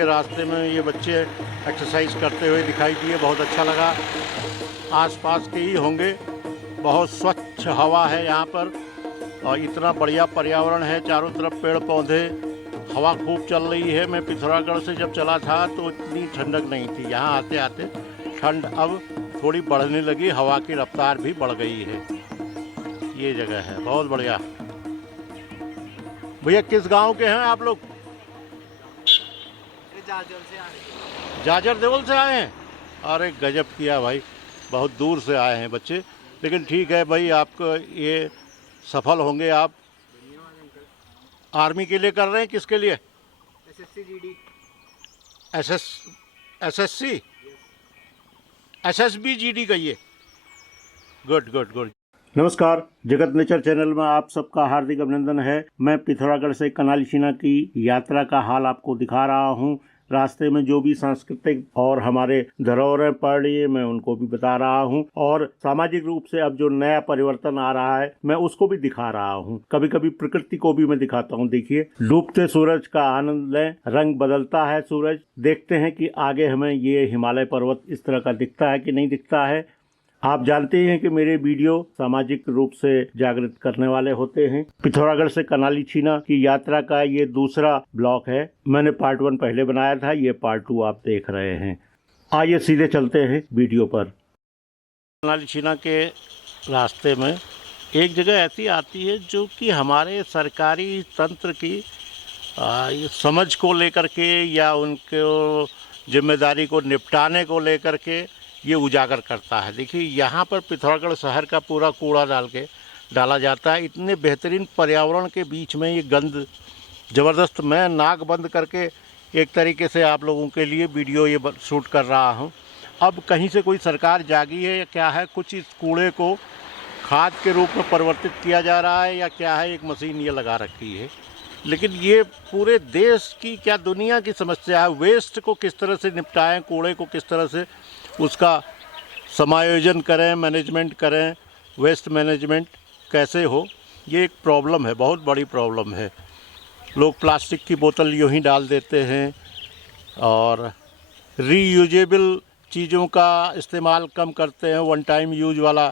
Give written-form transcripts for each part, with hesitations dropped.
के रास्ते में ये बच्चे एक्सरसाइज करते हुए दिखाई दिए, बहुत अच्छा लगा। आसपास के ही होंगे, बहुत स्वच्छ हवा है यहाँ पर और इतना बढ़िया पर्यावरण है, चारों तरफ पेड़ पौधे, हवा खूब चल रही है। मैं पिथौरागढ़ से जब चला था तो इतनी ठंडक नहीं थी, यहाँ आते आते ठंड अब थोड़ी बढ़ने लगी, हवा की रफ्तार भी बढ़ गई है। ये जगह है बहुत बढ़िया। भैया किस गांव के हैं आप लोग? जाजर देवल से आए हैं? अरे गजब किया भाई, बहुत दूर से आए हैं बच्चे, लेकिन ठीक है भाई, आपको ये सफल होंगे आप। आर्मी के लिए कर रहे हैं, किसके लिए? SSC GD. SSC SSB GD का ये। Good good good. नमस्कार, जगत नेचर चैनल में आप सबका हार्दिक अभिनंदन है। मैं पिथौरागढ़ से कनाली छिना की यात्रा का हाल आपको दिखा रहा हूँ। रास्ते में जो भी सांस्कृतिक और हमारे धरोहरें पड़ रही है मैं उनको भी बता रहा हूँ, और सामाजिक रूप से अब जो नया परिवर्तन आ रहा है मैं उसको भी दिखा रहा हूँ। कभी कभी प्रकृति को भी मैं दिखाता हूँ। देखिए, डूबते सूरज का आनंद लें, रंग बदलता है सूरज। देखते हैं कि आगे हमें ये हिमालय पर्वत इस तरह का दिखता है कि नहीं दिखता है। आप जानते हैं कि मेरे वीडियो सामाजिक रूप से जागृत करने वाले होते हैं। पिथौरागढ़ से कनाली छिना की यात्रा का ये दूसरा ब्लॉक है। मैंने पार्ट 1 पहले बनाया था, ये पार्ट 2 आप देख रहे हैं। आइए सीधे चलते हैं वीडियो पर। कनाली छिना के रास्ते में एक जगह ऐसी आती है जो कि हमारे सरकारी तंत्र की समझ को लेकर के या उनको जिम्मेदारी को निपटाने को लेकर के ये उजागर करता है। देखिए, यहाँ पर पिथौरागढ़ शहर का पूरा कूड़ा डाला जाता है। इतने बेहतरीन पर्यावरण के बीच में ये गंद ज़बरदस्त। मैं नाक बंद करके एक तरीके से आप लोगों के लिए वीडियो ये शूट कर रहा हूँ। अब कहीं से कोई सरकार जागी है या क्या है, कुछ इस कूड़े को खाद के रूप में परिवर्तित किया जा रहा है या क्या है, एक मशीन ये लगा रखी है। लेकिन ये पूरे देश की क्या दुनिया की समस्या है। वेस्ट को किस तरह से निपटाएं, कूड़े को किस तरह से उसका समायोजन करें, मैनेजमेंट करें, वेस्ट मैनेजमेंट कैसे हो, ये एक प्रॉब्लम है, बहुत बड़ी प्रॉब्लम है। लोग प्लास्टिक की बोतल यूँ ही डाल देते हैं और रीयूजेबल चीज़ों का इस्तेमाल कम करते हैं, वन टाइम यूज वाला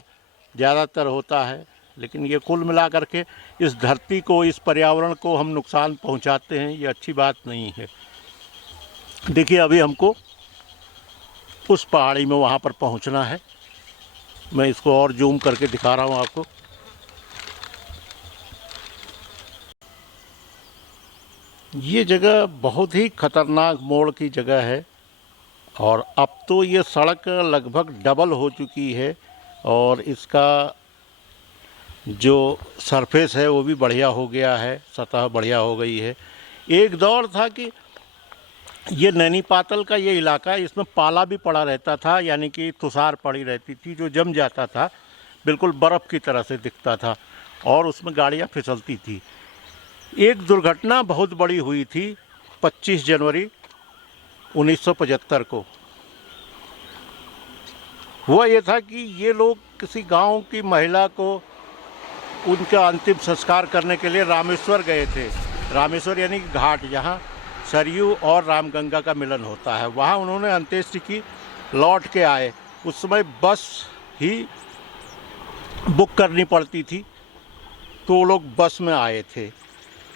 ज़्यादातर होता है। लेकिन ये कुल मिला करके इस धरती को, इस पर्यावरण को हम नुकसान पहुंचाते हैं, ये अच्छी बात नहीं है। देखिए, अभी हमको उस पहाड़ी में वहाँ पर पहुँचना है। मैं इसको और जूम करके दिखा रहा हूँ आपको। ये जगह बहुत ही खतरनाक मोड़ की जगह है और अब तो ये सड़क लगभग डबल हो चुकी है और इसका जो सरफेस है वो भी बढ़िया हो गया है, सतह बढ़िया हो गई है। एक दौर था कि ये नैनी पातल का ये इलाका है, इसमें पाला भी पड़ा रहता था, यानी कि तुषार पड़ी रहती थी जो जम जाता था, बिल्कुल बर्फ़ की तरह से दिखता था और उसमें गाड़ियाँ फिसलती थी। एक दुर्घटना बहुत बड़ी हुई थी 25 जनवरी 1975 को। हुआ ये था कि ये लोग किसी गांव की महिला को उनका अंतिम संस्कार करने के लिए रामेश्वर गए थे। रामेश्वर यानी घाट, जहाँ सरयू और रामगंगा का मिलन होता है, वहाँ उन्होंने अंत्येष्टि की, लौट के आए। उस समय बस ही बुक करनी पड़ती थी, तो वो लोग बस में आए थे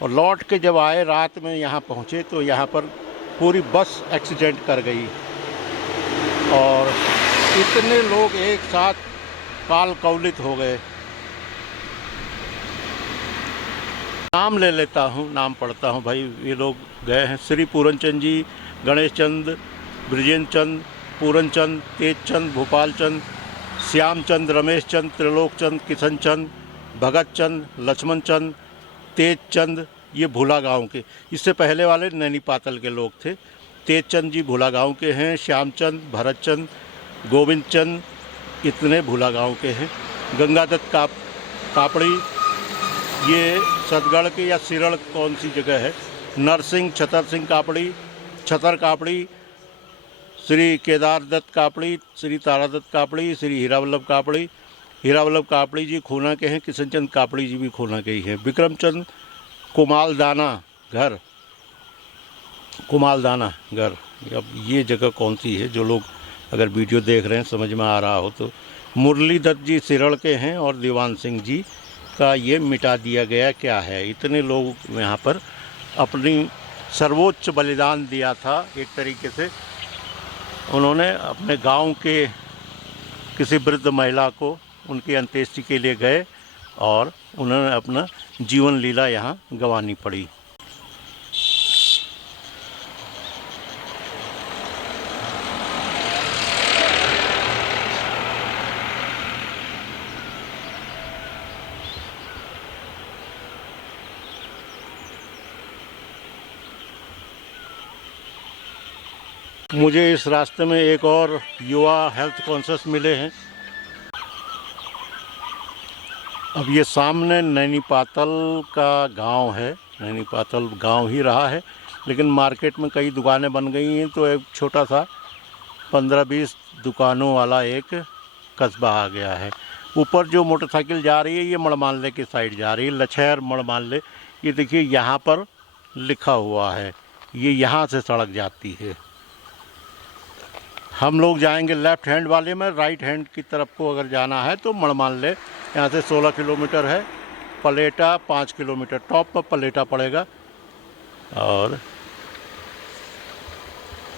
और लौट के जब आए, रात में यहाँ पहुँचे तो यहाँ पर पूरी बस एक्सीडेंट कर गई और इतने लोग एक साथ काल कवलित हो गए। नाम ले लेता हूँ, नाम पढ़ता हूँ भाई। ये लोग गए हैं श्री पूरन चंद जी, गणेश चंद, ब्रिजेंद्र चंद, पूरन चंद, तेज चंद, भोपाल चंद, श्याम चंद, रमेश चंद, त्रिलोक चंद, किशन चंद, भगत चंद, लक्ष्मण चंद, तेज चंद, ये भूला गांव के। इससे पहले वाले नैनी पातल के लोग थे। तेज चंद जी भूला गांव के हैं, श्याम चंद, भरत चंद, गोविंद चंद, इतने भूला गांव के हैं। गंगादत्त कापड़ी, ये सतगढ़ के या सिरड़ कौन सी जगह है। नरसिंह, छतर सिंह कापड़ी, छतर कापड़ी, श्री केदार दत्त कापड़ी, श्री तारादत्त कापड़ी, श्री हीरावल्लभ कापड़ी। हीरावल्लभ कापड़ी जी खूना के हैं, किशन चंद कापड़ी जी भी खूना के ही हैं। विक्रम चंद कुमाल दाना घर, कुमालदाना घर। अब ये जगह कौन सी है, जो लोग अगर वीडियो देख रहे हैं समझ में आ रहा हो तो मुरली दत्त जी सिरड़ के हैं और दीवान सिंह जी का ये मिटा दिया गया क्या है। इतने लोग यहाँ पर अपनी सर्वोच्च बलिदान दिया था। एक तरीके से उन्होंने अपने गांव के किसी वृद्ध महिला को उनकी अंत्येष्टि के लिए गए और उन्होंने अपना जीवन लीला यहाँ गंवानी पड़ी। मुझे इस रास्ते में एक और युवा हेल्थ कॉन्शियस मिले हैं। अब ये सामने नैनी पातल का गांव है। नैनी पातल गांव ही रहा है, लेकिन मार्केट में कई दुकानें बन गई हैं, तो एक छोटा सा 15-20 दुकानों वाला एक कस्बा आ गया है। ऊपर जो मोटरसाइकिल जा रही है ये मड़माले की साइड जा रही है, लछैर मड़माले। ये देखिए यहाँ पर लिखा हुआ है, ये यहाँ से सड़क जाती है। हम लोग जाएंगे लेफ़्ट हैंड वाले में, राइट हैंड की तरफ को अगर जाना है तो मड़माले यहाँ से 16 किलोमीटर है, पलेटा 5 किलोमीटर, टॉप पर पलेटा पड़ेगा। और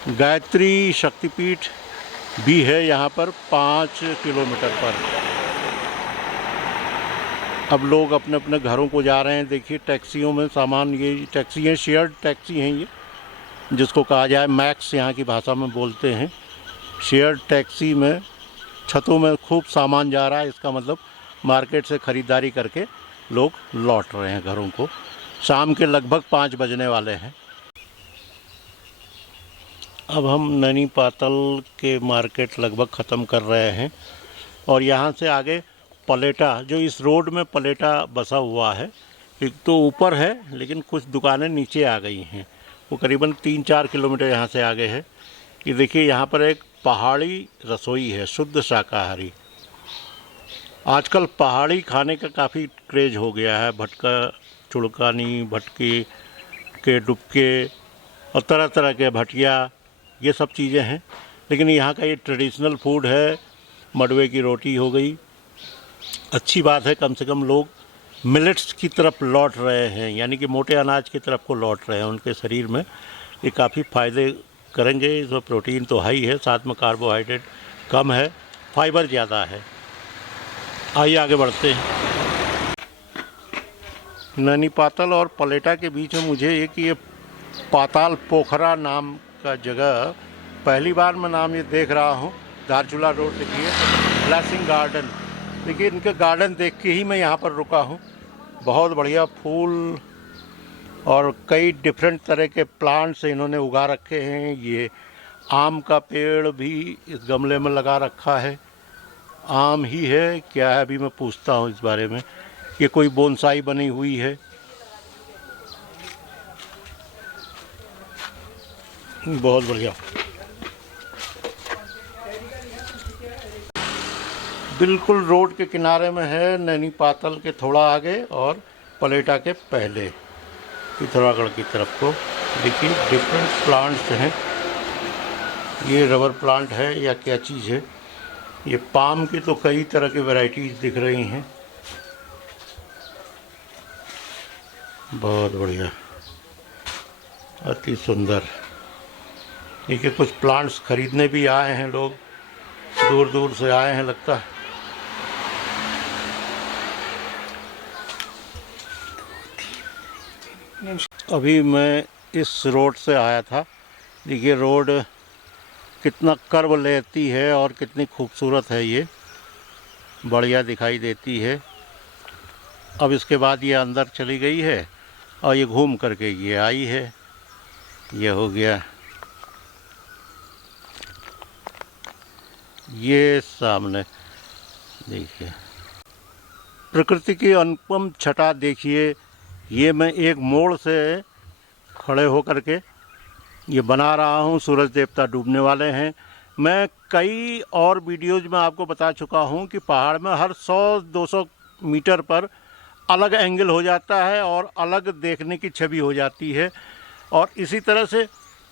गायत्री शक्तिपीठ भी है यहाँ पर 5 किलोमीटर पर। अब लोग अपने अपने घरों को जा रहे हैं। देखिए टैक्सियों में सामान, ये टैक्सी हैं, शेयर्ड टैक्सी हैं ये, जिसको कहा जाए मैक्स यहाँ की भाषा में बोलते हैं। शेयर्ड टैक्सी में छतों में खूब सामान जा रहा है। इसका मतलब मार्केट से ख़रीदारी करके लोग लौट रहे हैं घरों को। शाम के लगभग 5 बजने वाले हैं। अब हम नैनी पातल के मार्केट लगभग ख़त्म कर रहे हैं और यहाँ से आगे पलेटा, जो इस रोड में पलेटा बसा हुआ है, एक तो ऊपर है लेकिन कुछ दुकानें नीचे आ गई हैं। वो करीबन 3-4 किलोमीटर यहाँ से आगे है। ये देखिए यहाँ पर एक पहाड़ी रसोई है, शुद्ध शाकाहारी। आजकल पहाड़ी खाने का काफ़ी क्रेज हो गया है। भटका चुड़कानी, भटकी के डुबके और तरह तरह के भटिया, ये सब चीज़ें हैं। लेकिन यहाँ का ये ट्रेडिशनल फूड है। मडवे की रोटी हो गई। अच्छी बात है, कम से कम लोग मिलेट्स की तरफ लौट रहे हैं, यानी कि मोटे अनाज की तरफ को लौट रहे हैं। उनके शरीर में ये काफ़ी फ़ायदे करेंगे। इसमें प्रोटीन तो हाई है, साथ में कार्बोहाइड्रेट कम है, फाइबर ज़्यादा है। आइए आगे बढ़ते हैं। नैनी पातल और पलेटा के बीच में मुझे एक ये पाताल पोखरा नाम का जगह, पहली बार मैं नाम ये देख रहा हूँ। धारचूला रोड देखिए, ब्लेसिंग गार्डन। देखिए इनके गार्डन देख के ही मैं यहाँ पर रुका हूँ। बहुत बढ़िया फूल और कई डिफरेंट तरह के प्लांट्स इन्होंने उगा रखे हैं। ये आम का पेड़ भी इस गमले में लगा रखा है। आम ही है क्या है, अभी मैं पूछता हूँ इस बारे में। ये कोई बोनसाई बनी हुई है। बहुत बढ़िया। बिल्कुल रोड के किनारे में है, नैनी पातल के थोड़ा आगे और पलेटा के पहले पिथौरागढ़ की तरफ को। देखिए डिफरेंट प्लांट्स हैं। ये रबर प्लांट है या क्या चीज़ है। ये पाम की तो कई तरह की वैरायटीज़ दिख रही हैं। बहुत बढ़िया, अति सुंदर। देखिए कुछ प्लांट्स खरीदने भी आए हैं लोग, दूर दूर से आए हैं लगता है। अभी मैं इस रोड से आया था। देखिए रोड कितना कर्व लेती है और कितनी खूबसूरत है। ये बढ़िया दिखाई देती है। अब इसके बाद ये अंदर चली गई है और ये घूम करके ये आई है। ये हो गया ये सामने। देखिए प्रकृति की अनुपम छटा देखिए। ये मैं एक मोड़ से खड़े होकर के ये बना रहा हूँ। सूरज देवता डूबने वाले हैं। मैं कई और वीडियोज़ में आपको बता चुका हूँ कि पहाड़ में हर 100-200 मीटर पर अलग एंगल हो जाता है और अलग देखने की छवि हो जाती है। और इसी तरह से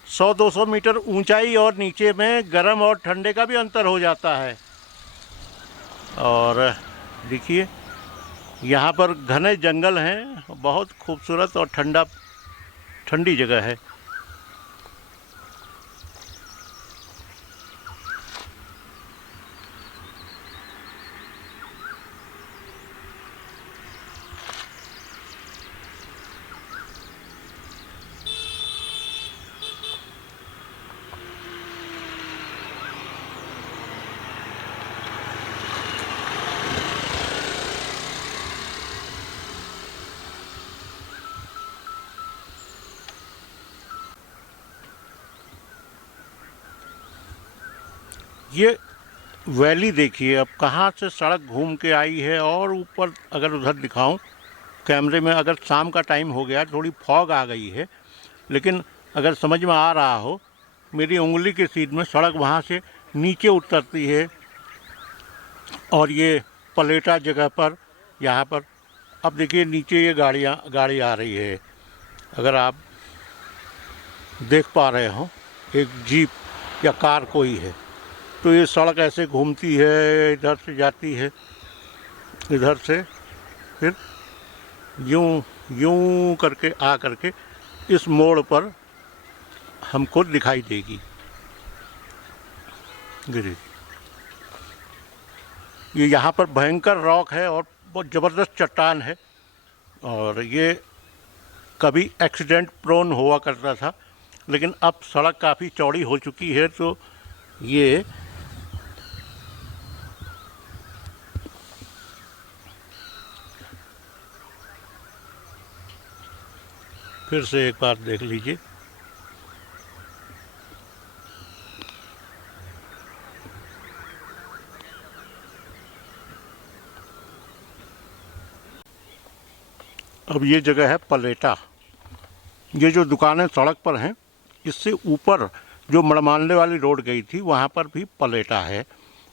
100-200 मीटर ऊंचाई और नीचे में गर्म और ठंडे का भी अंतर हो जाता है। और देखिए यहाँ पर घने जंगल हैं, बहुत खूबसूरत और ठंडी जगह है। ये वैली देखिए अब कहाँ से सड़क घूम के आई है। और ऊपर अगर उधर दिखाऊं कैमरे में, अगर शाम का टाइम हो गया, थोड़ी फॉग आ गई है, लेकिन अगर समझ में आ रहा हो, मेरी उंगली के सीध में सड़क वहाँ से नीचे उतरती है। और ये पलेटा जगह पर, यहाँ पर अब देखिए नीचे ये गाड़ी आ रही है। अगर आप देख पा रहे हो, एक जीप या कार कोई है। तो ये सड़क ऐसे घूमती है, इधर से जाती है, इधर से फिर यूं करके आ करके इस मोड़ पर हमको दिखाई देगी। ये यहाँ पर भयंकर रॉक है और बहुत ज़बरदस्त चट्टान है। और ये कभी एक्सीडेंट प्रोन हुआ करता था, लेकिन अब सड़क काफ़ी चौड़ी हो चुकी है। तो ये फिर से एक बार देख लीजिए। अब ये जगह है पलेटा। ये जो दुकानें सड़क पर हैं, इससे ऊपर जो मड़मानले वाली रोड गई थी वहाँ पर भी पलेटा है,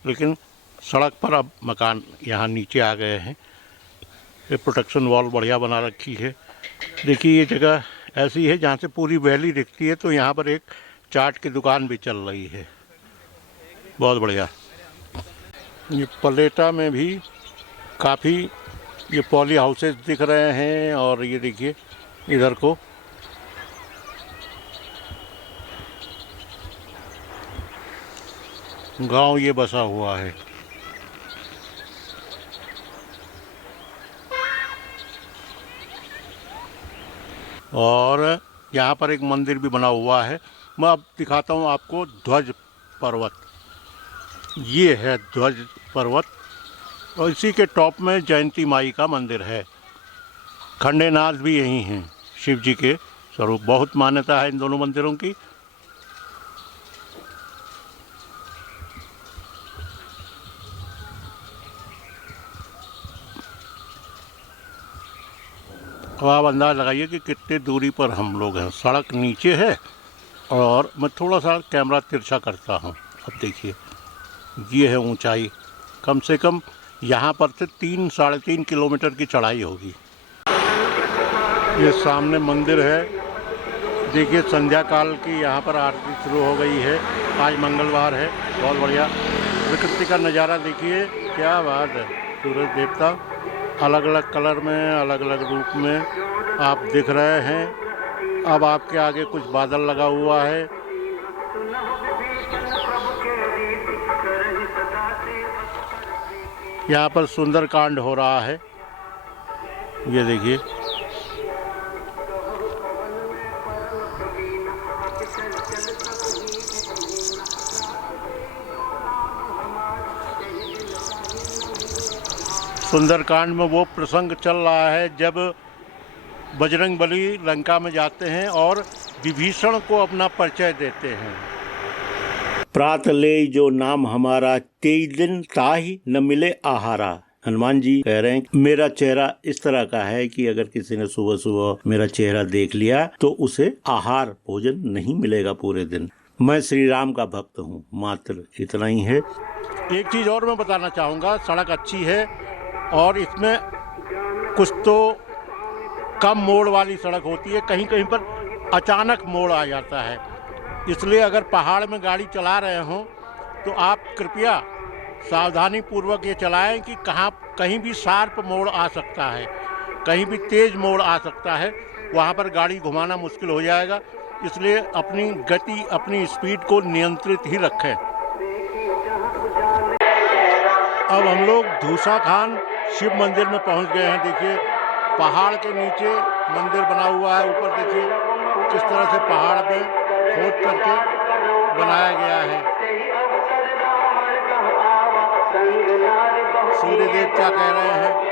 लेकिन सड़क पर अब मकान यहाँ नीचे आ गए हैं। ये प्रोटेक्शन वॉल बढ़िया बना रखी है। देखिए ये जगह ऐसी है जहाँ से पूरी वैली दिखती है। तो यहाँ पर एक चाट की दुकान भी चल रही है, बहुत बढ़िया। ये पलेटा में भी काफ़ी ये पॉली हाउसेस दिख रहे हैं। और ये देखिए इधर को गांव ये बसा हुआ है। और यहाँ पर एक मंदिर भी बना हुआ है। मैं अब दिखाता हूँ आपको ध्वज पर्वत। ये है ध्वज पर्वत और इसी के टॉप में जयंती माई का मंदिर है। खंडेनाथ भी यहीं हैं, शिव जी के स्वरूप। बहुत मान्यता है इन दोनों मंदिरों की। अब आप अंदाज़ लगाइए कि कितने दूरी पर हम लोग हैं। सड़क नीचे है और मैं थोड़ा सा कैमरा तिरछा करता हूँ। अब देखिए ये है ऊंचाई, कम से कम यहाँ पर से 3-3.5 किलोमीटर की चढ़ाई होगी। ये सामने मंदिर है। देखिए संध्या काल की यहाँ पर आरती शुरू हो गई है। आज मंगलवार है, बहुत बढ़िया। प्रकृति का नज़ारा देखिए, क्या बात है। सूरज देवता अलग अलग कलर में, अलग अलग रूप में आप दिख रहे हैं। अब आपके आगे कुछ बादल लगा हुआ है। यहाँ पर सुंदरकांड हो रहा है, ये देखिए। सुंदरकांड में वो प्रसंग चल रहा है जब बजरंगबली लंका में जाते हैं और विभीषण को अपना परिचय देते हैं। प्रात ले जो नाम हमारा, 23 दिन ताहि न मिले आहारा। हनुमान जी कह रहे हैं मेरा चेहरा इस तरह का है कि अगर किसी ने सुबह सुबह मेरा चेहरा देख लिया तो उसे आहार भोजन नहीं मिलेगा पूरे दिन। मैं श्री राम का भक्त हूँ, मात्र इतना ही है। एक चीज और मैं बताना चाहूँगा, सड़क अच्छी है और इसमें कुछ तो कम मोड़ वाली सड़क होती है, कहीं कहीं पर अचानक मोड़ आ जाता है। इसलिए अगर पहाड़ में गाड़ी चला रहे हों तो आप कृपया सावधानी पूर्वक ये चलाएं कि कहीं भी शार्प मोड़ आ सकता है, कहीं भी तेज मोड़ आ सकता है, वहाँ पर गाड़ी घुमाना मुश्किल हो जाएगा। इसलिए अपनी गति, अपनी स्पीड को नियंत्रित ही रखें। अब हम लोग धूसा खान शिव मंदिर में पहुँच गए हैं। देखिए पहाड़ के नीचे मंदिर बना हुआ है। ऊपर देखिए किस तरह से पहाड़ पे खोद करके बनाया गया है। सूर्य देव क्या कह रहे हैं?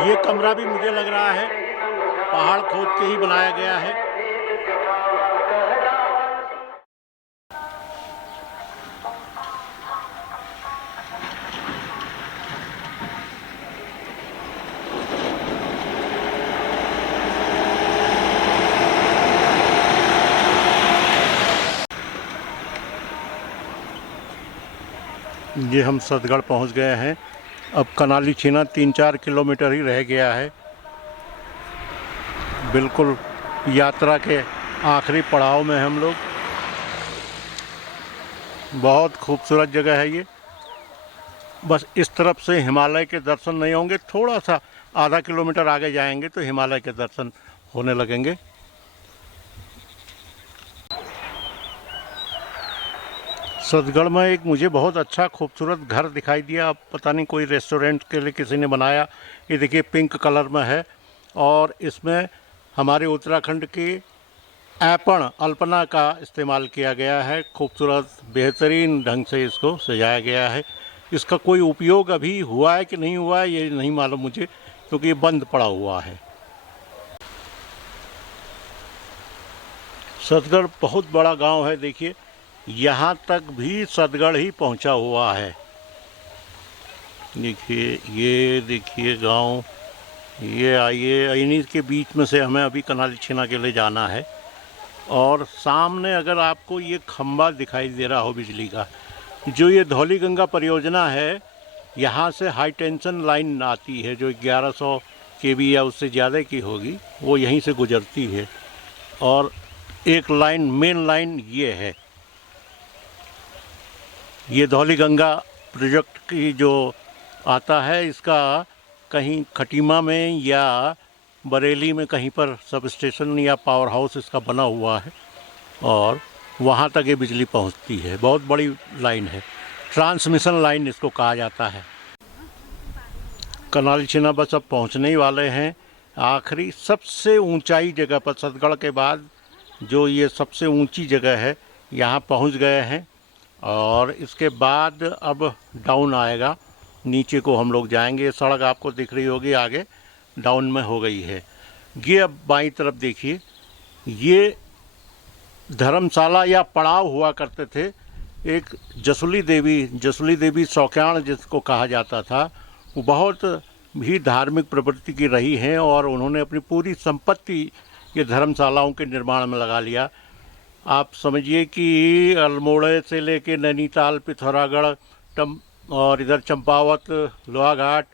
ये कमरा भी मुझे लग रहा है पहाड़ खोद के ही बनाया गया है। ये हम सतगढ़ पहुंच गए हैं। अब कनाली छीना 3-4 किलोमीटर ही रह गया है। बिल्कुल यात्रा के आखिरी पड़ाव में हम लोग। बहुत खूबसूरत जगह है ये। बस इस तरफ से हिमालय के दर्शन नहीं होंगे, थोड़ा सा आधा किलोमीटर आगे जाएंगे तो हिमालय के दर्शन होने लगेंगे। सतगढ़ में एक मुझे बहुत अच्छा खूबसूरत घर दिखाई दिया। अब पता नहीं कोई रेस्टोरेंट के लिए किसी ने बनाया। ये देखिए पिंक कलर में है और इसमें हमारे उत्तराखंड की ऐपण अल्पना का इस्तेमाल किया गया है। खूबसूरत बेहतरीन ढंग से इसको सजाया गया है। इसका कोई उपयोग अभी हुआ है कि नहीं हुआ है ये नहीं मालूम मुझे, क्योंकि ये बंद पड़ा हुआ है। सतगढ़ बहुत बड़ा गांव है। देखिए यहाँ तक भी सतगढ़ ही पहुँचा हुआ है। देखिए ये देखिए गांव, ये आइए इन्हीं के बीच में से हमें अभी कनाली छीना के लिए जाना है। और सामने अगर आपको ये खंबा दिखाई दे रहा हो बिजली का, जो ये धौली गंगा परियोजना है, यहाँ से हाई टेंशन लाइन आती है जो 1100 केवी या उससे ज़्यादा की होगी, वो यहीं से गुजरती है। और एक लाइन मेन लाइन ये है। ये धौली गंगा प्रोजेक्ट की जो आता है, इसका कहीं खटीमा में या बरेली में कहीं पर सब स्टेशन या पावर हाउस इसका बना हुआ है और वहाँ तक ये बिजली पहुँचती है। बहुत बड़ी लाइन है, ट्रांसमिशन लाइन इसको कहा जाता है। कनाली छीना बस अब पहुँचने ही वाले हैं। आखिरी सबसे ऊंचाई जगह पर, सतगढ़ के बाद जो ये सबसे ऊंची जगह है, यहाँ पहुँच गए हैं। और इसके बाद अब डाउन आएगा, नीचे को हम लोग जाएंगे। सड़क आपको दिख रही होगी आगे डाउन में हो गई है। ये अब बाईं तरफ देखिए, ये धर्मशाला या पड़ाव हुआ करते थे। एक जसुली देवी सौक्याण जिसको कहा जाता था, वो बहुत भी धार्मिक प्रवृत्ति की रही हैं और उन्होंने अपनी पूरी संपत्ति ये धर्मशालाओं के निर्माण में लगा लिया। आप समझिए कि अल्मोड़े से लेके नैनीताल, पिथौरागढ़ और इधर चंपावत, लोहाघाट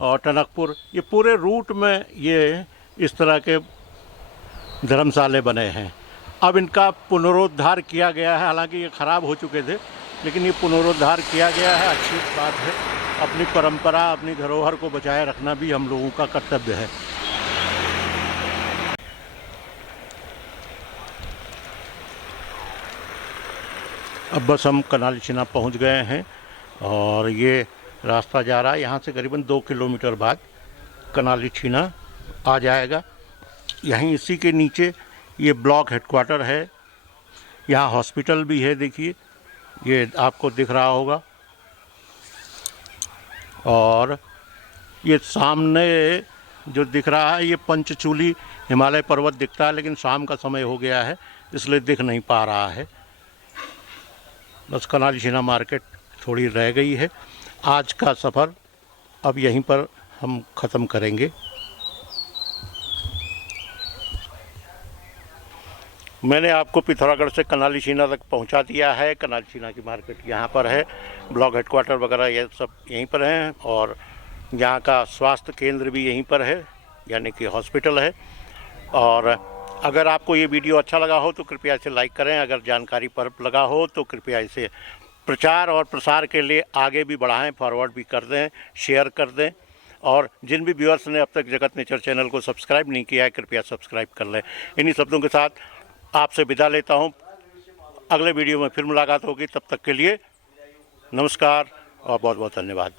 और टनकपुर, ये पूरे रूट में ये इस तरह के धर्मशाले बने हैं। अब इनका पुनरुद्धार किया गया है। हालांकि ये ख़राब हो चुके थे, लेकिन ये पुनरुद्धार किया गया है, अच्छी बात है। अपनी परंपरा, अपनी धरोहर को बचाए रखना भी हम लोगों का कर्तव्य है। अब बस हम कनाली छीना पहुँच गए हैं और ये रास्ता जा रहा है, यहाँ से करीबन 2 किलोमीटर बाद कनाली छीना आ जाएगा। यहीं इसी के नीचे ये ब्लॉक हेडक्वार्टर है। यहाँ हॉस्पिटल भी है, देखिए ये आपको दिख रहा होगा। और ये सामने जो दिख रहा है, ये पंचचूली हिमालय पर्वत दिखता है, लेकिन शाम का समय हो गया है इसलिए दिख नहीं पा रहा है। बस कनाली छीना मार्केट थोड़ी रह गई है। आज का सफ़र अब यहीं पर हम ख़त्म करेंगे। मैंने आपको पिथौरागढ़ से कनाली छीना तक पहुंचा दिया है। कनाली छीना की मार्केट यहाँ पर है, ब्लॉक हेडक्वार्टर वगैरह ये सब यहीं पर हैं और यहाँ का स्वास्थ्य केंद्र भी यहीं पर है, यानी कि हॉस्पिटल है। और अगर आपको ये वीडियो अच्छा लगा हो तो कृपया इसे लाइक करें, अगर जानकारी पर लगा हो तो कृपया इसे प्रचार और प्रसार के लिए आगे भी बढ़ाएं, फॉरवर्ड भी कर दें, शेयर कर दें। और जिन भी व्यूअर्स ने अब तक जगत नेचर चैनल को सब्सक्राइब नहीं किया है कृपया सब्सक्राइब कर लें। इन्हीं शब्दों के साथ आपसे विदा लेता हूं। अगले वीडियो में फिर मुलाकात होगी, तब तक के लिए नमस्कार और बहुत बहुत धन्यवाद।